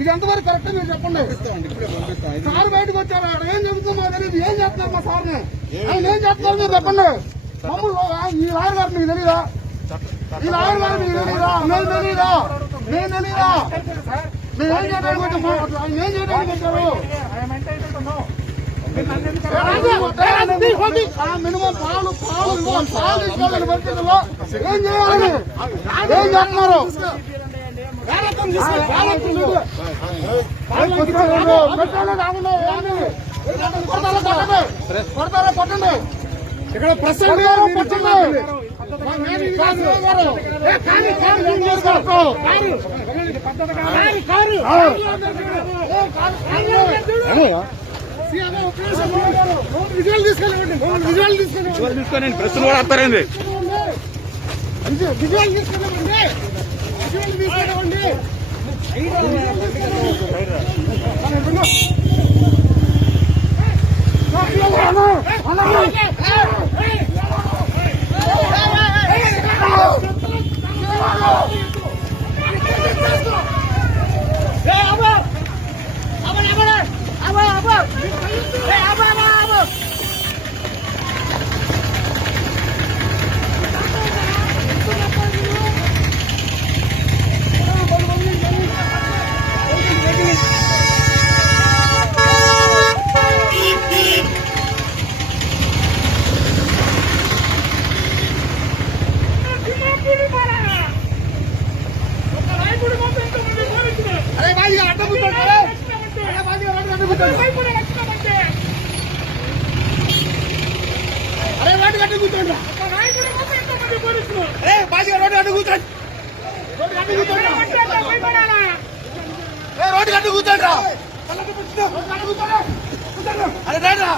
ఇది ఎంతవరకు కరెక్ట్ మీరు చెప్పండి. సార్ బయటకు వచ్చారు, ఏం చెబుతుందో మాకు తెలియదు. ఏం చేస్తున్నారు మా సార్ని? ఆయన ఏం చేస్తున్నారు మీరు చెప్పండి. మమ్మల్ని ఈ లాయర్ గారు మీకు తెలీదా? ఈ లాయర్ గారు మీకు తెలీదా? మేము తెలీదా? మేము తెలీదా? మేము ఏం చేయడానికి వచ్చాము? ఆయన ఏం చేయడానికి వచ్చారు? మినిమం పాలు తీసుకోవాలని పరిస్థితుల్లో ఏం చేయాలని ఏం చేస్తున్నారు? కొట్టండి ఇక్కడ ప్రెస్ పట్టండి. విజువల్ తీసుకొని ప్రెస్ కూడా వస్తారండి. విజువల్ తీసుకున్నామండి. విజువల్ తీసుకున్నామండి. అరే వాటి గట్టి కూర్చోండి. బాజీ రోడ్డు గట్టి కూర్చోండి. రోడ్డు గట్టి కూర్చోండి రా. అరే రా